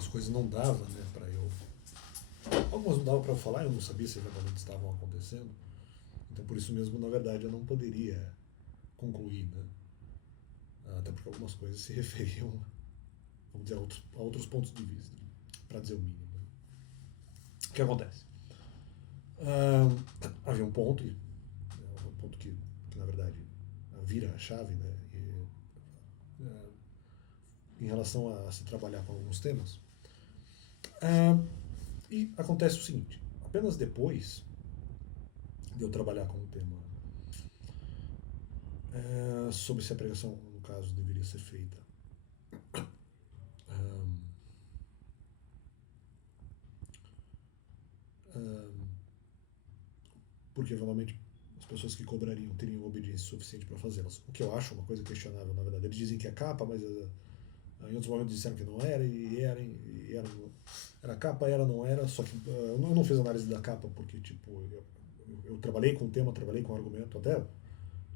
algumas coisas não dava, né, para eu. Algumas não dava para eu falar, eu não sabia se eventualmente estavam acontecendo. Então por isso mesmo, na verdade, eu não poderia concluir, né? Até porque algumas coisas se referiam, vamos dizer, a outros pontos de vista, para dizer o mínimo. Né? O que acontece? Havia um ponto, um ponto que na verdade vira a chave, né? Em relação a se trabalhar com alguns temas. E acontece o seguinte: apenas depois de eu trabalhar com o tema sobre se a pregação, no caso, deveria ser feita porque eventualmente as pessoas que cobrariam teriam obediência suficiente para fazê-las. O que eu acho uma coisa questionável, na verdade. Eles dizem que é capa, mas em outros momentos disseram que não era, era capa, era, não era, só que eu não fiz análise da capa, porque tipo, eu trabalhei com o tema, trabalhei com o argumento, até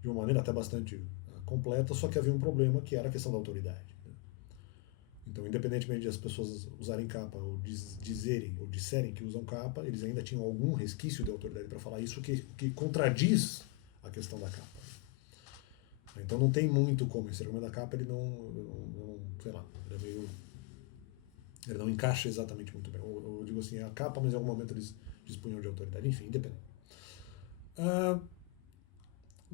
de uma maneira até bastante completa, só que havia um problema que era a questão da autoridade. Né? Então, independentemente de as pessoas usarem capa ou dizerem ou disserem que usam capa, eles ainda tinham algum resquício de autoridade para falar isso que contradiz a questão da capa. Então não tem muito como. Esse argumento da capa, ele não sei lá, ele não encaixa exatamente muito bem. Eu digo assim, é a capa, mas em algum momento eles dispunham de autoridade. Enfim, independente.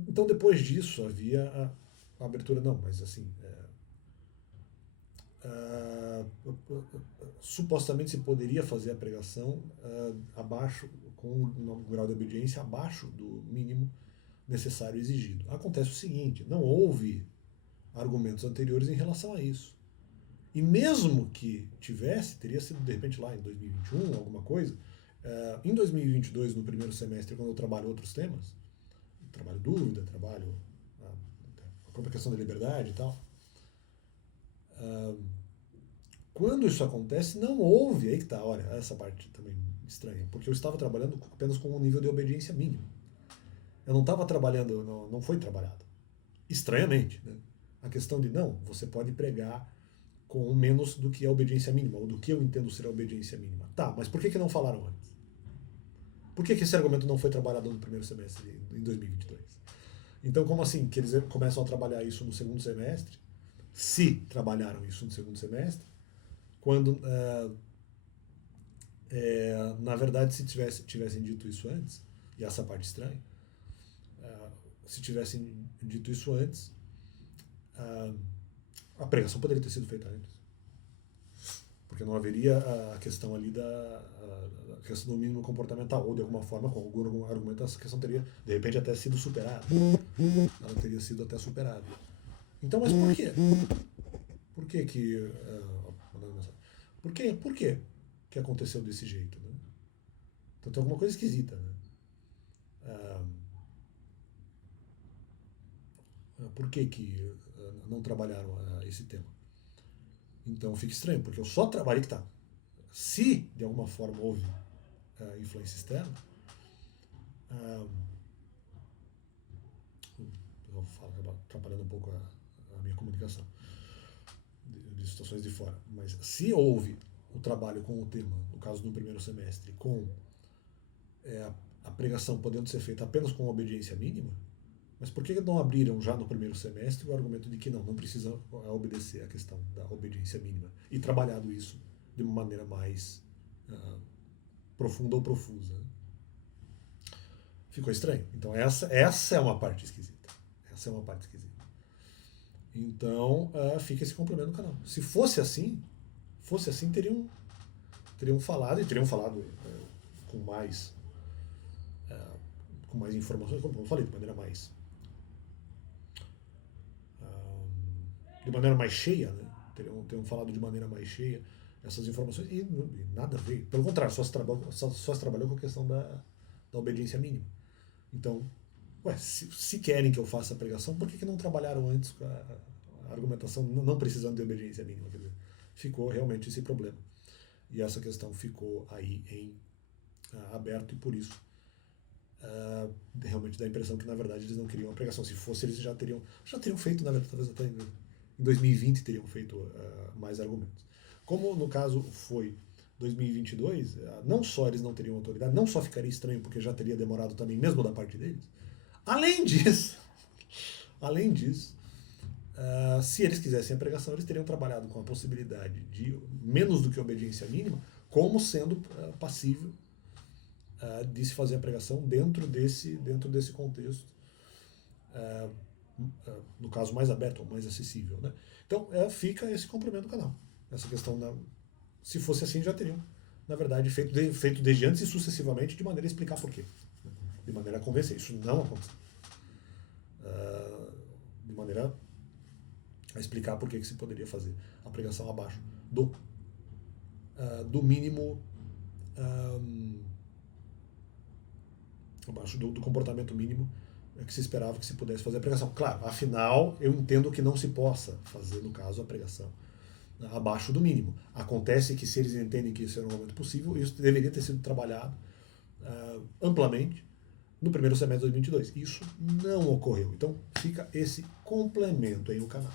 Então depois disso havia a abertura, não, mas assim, supostamente se poderia fazer a pregação abaixo, com um grau de obediência abaixo do mínimo necessário e exigido. Acontece o seguinte: não houve argumentos anteriores em relação a isso. E mesmo que tivesse, teria sido de repente lá em 2021, alguma coisa. Em 2022, no primeiro semestre, quando eu trabalho outros temas, trabalho dúvida, trabalho a própria questão da liberdade e tal, quando isso acontece, não houve, aí que tá, olha, essa parte também estranha, porque eu estava trabalhando apenas com um nível de obediência mínimo. Eu não estava trabalhando, não foi trabalhado. Estranhamente, né? A questão de, não, você pode pregar com menos do que a obediência mínima, ou do que eu entendo ser a obediência mínima. Tá, mas por que não falaram antes? Por que esse argumento não foi trabalhado no primeiro semestre, em 2022? Então, como assim que eles começam a trabalhar isso no segundo semestre? Se trabalharam isso no segundo semestre, quando, na verdade, se tivessem dito isso antes, e essa parte estranha, se tivessem dito isso antes, a pregação poderia ter sido feita antes. Porque não haveria a questão ali da questão do mínimo comportamental, ou de alguma forma, com algum argumento, essa questão teria, de repente, até sido superada. Ela teria sido até superada. Então, mas por quê? Por que que... por quê que aconteceu desse jeito? Né? Então tem alguma coisa esquisita. Né? Por que não trabalharam esse tema? Então fica estranho, porque eu só trabalhei que tá. Se de alguma forma houve influência externa, eu falo, atrapalhando um pouco a minha comunicação de situações de fora, mas se houve o trabalho com o tema, no caso do primeiro semestre, com a pregação podendo ser feita apenas com obediência mínima, mas por que não abriram já no primeiro semestre o argumento de que não precisa obedecer a questão da obediência mínima e trabalhado isso de uma maneira mais profunda ou profusa? Ficou estranho. Então essa é uma parte esquisita. Essa é uma parte esquisita. Então fica esse complemento no canal. Se fosse assim, teriam falado, e teriam falado com mais informações, como eu falei, de maneira mais cheia, né? Teriam falado de maneira mais cheia essas informações e nada veio. Pelo contrário, só se trabalhou com a questão da obediência mínima. Então, se querem que eu faça a pregação, por que não trabalharam antes com a argumentação não precisando de obediência mínima? Quer dizer, ficou realmente esse problema. E essa questão ficou aí em aberto e por isso realmente dá a impressão que na verdade eles não queriam a pregação. Se fosse, eles já teriam feito, na verdade, talvez até em 2020 teriam feito mais argumentos. Como no caso foi 2022, não só eles não teriam autoridade, não só ficaria estranho porque já teria demorado também, mesmo da parte deles. Além disso, além disso, se eles quisessem a pregação, eles teriam trabalhado com a possibilidade de menos do que obediência mínima, como sendo passível de se fazer a pregação dentro desse contexto, no caso mais aberto ou mais acessível, né? Então fica esse complemento do canal. Essa questão, se fosse assim, já teriam, na verdade, feito desde antes e sucessivamente, de maneira a explicar por quê, né? De maneira a convencer. Isso não aconteceu. De maneira a explicar por que se poderia fazer a pregação abaixo do mínimo, abaixo do comportamento mínimo que se esperava que se pudesse fazer a pregação. Claro, afinal, eu entendo que não se possa fazer, no caso, a pregação abaixo do mínimo. Acontece que se eles entendem que isso era um momento possível, isso deveria ter sido trabalhado amplamente no primeiro semestre de 2022. Isso não ocorreu. Então fica esse complemento aí no canal.